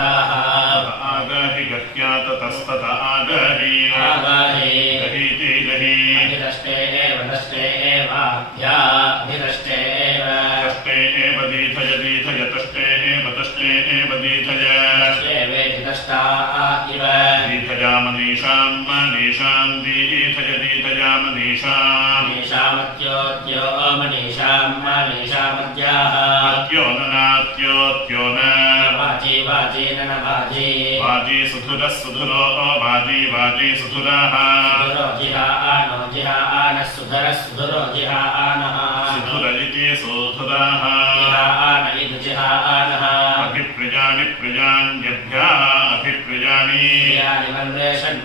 आगहि गह्यात तस्तत आगहि गहीति गहि अभिदष्टे एव दष्टे एवाभ्याभिदष्टे एव तष्टे एव दीथय दीथय तष्टे एव तष्टे एव दीथय दष्टे वेति दष्टा इव दीथयामनीषां मनीषां दीथय दीथयामनीषां मनीषामत्योत्यो मनीषां मनीषामद्याः अत्यो न नात्योत्यो न वाजी वाजी न वाजी वाजी सुधुरः सुधुरो वाजी वाजी सुधुरः सुधुरो जिहानो जिहानः सुधरः सुधुरो जिहानः सुधुर इति सुधुरः जिहान इति जिहानः अभिप्रियाणि प्रियाण्यभ्या अभिप्रियाणि प्रियाणि मन्रेषत्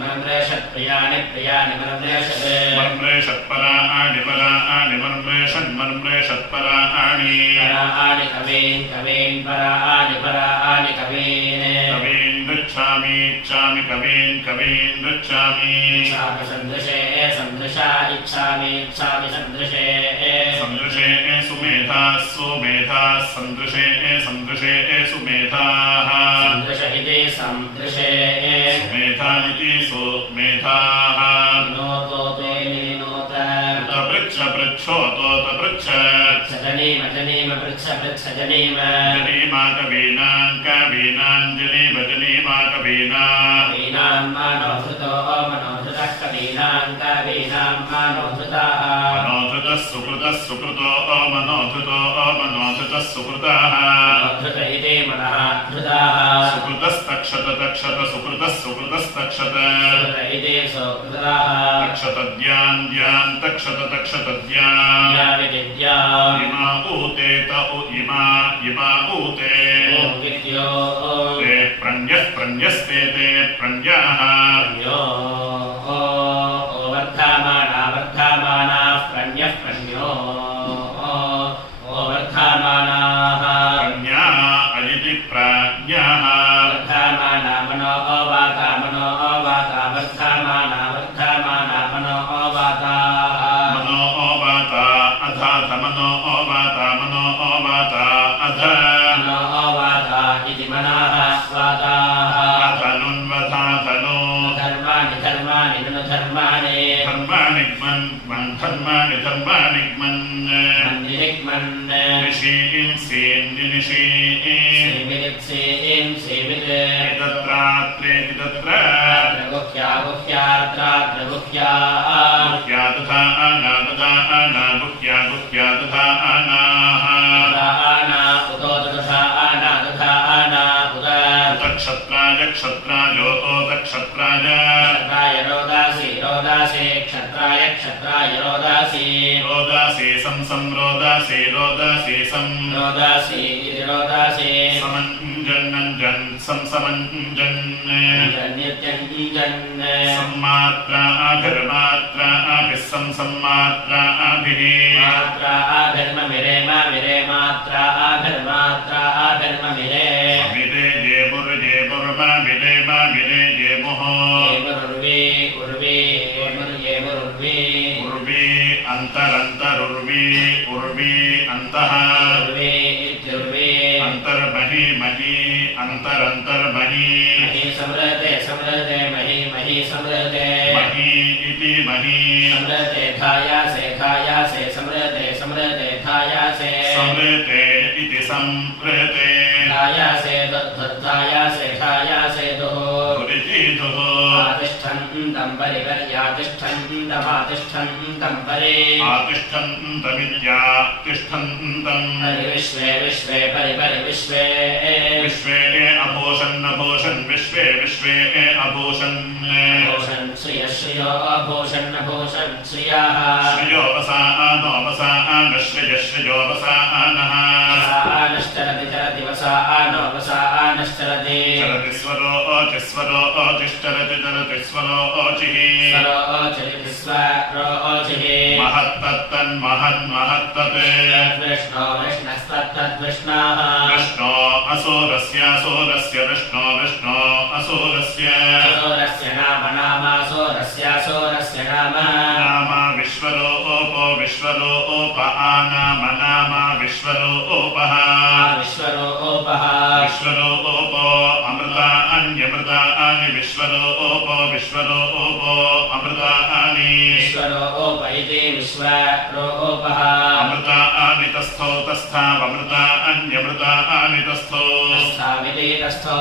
प्रियाणि प्रियाणि मन्रेषत् मन्रेषत्पराणि पराणि मन्रेषन्मन्रेषत्पराणि पराणि कवीन् कवीन् पराणि पराणि कवीन् कवीन् गच्छामि इच्छामि कवीन् कवीन् गच्छामि इच्छामि सन्दृशे सन्दृशा इच्छामि इच्छामि सन्दृशे सन्दृशे सुमेधाः सुमेधाः सन्दृशे सन्दृशे सुमेधाः सन्दृश इति सन्दृशे सुमेधा इति सुमेधाः नोतो ते निनोत पृच्छ पृच्छोतोत पृच्छ जनीम जनीम पृच्छ पृच्छ जनीम जनीमा कवीनां कवीनां जनीम जनीमा कवीनां कवीनां मनोधृतो मनोधृतः कवीनां कवीनां मनोधृताः मनोधृतः सुकृतः सुकृतो मनोधृतो मनोधृतः सुकृताः मनोधृत इति मनः धृताः सुकृतस्तक्षत तक्षत सुकृतः सुकृतस्तक्षत इति सुकृताः तक्षतद्यान् द्यान् तक्षत तक्षतद्यान् विद्याम् इमा ऊते त इमा इमा ऊते विद्यो ते प्रण्यः प्रण्यस्ते ते प्रण्याः यो वर्धमाना वर्धमानाः प्रण्यः प्रण्यो वर्धमानाः प्रण्या अयिति प्राज्ञाः वर्धमाना मनो अवाता वर्धमाना वर्धमाना मनो अवाताः मनो अवाता अधात मनो अवाता अध मनो अवाता इति मनाः वाताः अधनुन्वधाधनु धर्माणि धर्माणि ननु धर्माणि धर्माणिग्मन् धर्माणि धर्माणिग्मन् मन्दिरिग्मन् निशीं सेन् सेविरित्सें सेवित् तत्रात्रेति तत्र गुह्या गुह्यात्रात्र गुह्या गुह्या तथा आना तथा आना गुह्या गुह्या तथा आनाः आना उतो तथा आना उत क्षत्राय क्षत्रायो क्षत्राय क्षत्राय रोदासी रोदासी क्षत्राय क्षत्राय रोदासी रोदासी सं रोदासी रोदासी सं रोदासी इति रोदासी समञ्जन्नञ्जन् समञ्जन् जन्यत्यञ्जन् सम्मात्रा आभिर्मात्रा आभिः सम्मात्रा आभिः मात्रा आभिर्ममिरे मामिरे मात्रा आभिर्मात्रा आभिर्ममिरे मिरे ये मुर्ये मुर्मा मिरे मा मिरे ये मुः उर्वी उर्वी उर्ये उर्वी उर्वी अन्तरन्तरुर्वी उर्वी अन्तः उर्वी इत्युर्वी अन्तर्महि महि अन्तरन्तर्महि मही समृते समृते मही मही समृते महि इति महि समृते धायासे धायासे समृते समृते धायासे समृते इति संप्रते धायासे धायासे धायासे दुः दुरितिधुः आतिष्ठन्तं परिवर्यातिष्ठन्तमातिष्ठन्तं परि आतिष्ठन्तमित्यातिष्ठन्तम् विश्वे विश्वे परिपरि विश्वे विश्वे अभूषन् विश्वे विश्वे अभूषन् भूषन् श्रिय श्रियो अभूषन् भूषन् श्रियाः श्रियोवसानोवसानश्रिय श्रियोवसानः नश्चरति चरति वसानो वसानश्चरति चरति स्वरो ओचिश्चरति चरति स्वरो ओचिः स्वरो ओचरिति स्वरो ओचिः महत्तन्महन्महत्तत् विष्णो विष्णस्तत्तद्विष्णाः विष्णो असोरस्यासोरस्य विष्णो विष्णो असोरस्य असोरस्य नाम नामासोरस्यासोरस्य नाम नाम विश्वरूपो विश्वरूप आनाम नाम विश्वरूपः विश्वरूपः विश्वरूपो अमृत अन्यमृतानि विश्वरूपो विश्वरूपो अमृतानि विश्वरूप इति विश्वरूपः अमृतानि तस्थो तस्थावमृता अन्यमृतानि तस्थो तस्थाविति तस्थो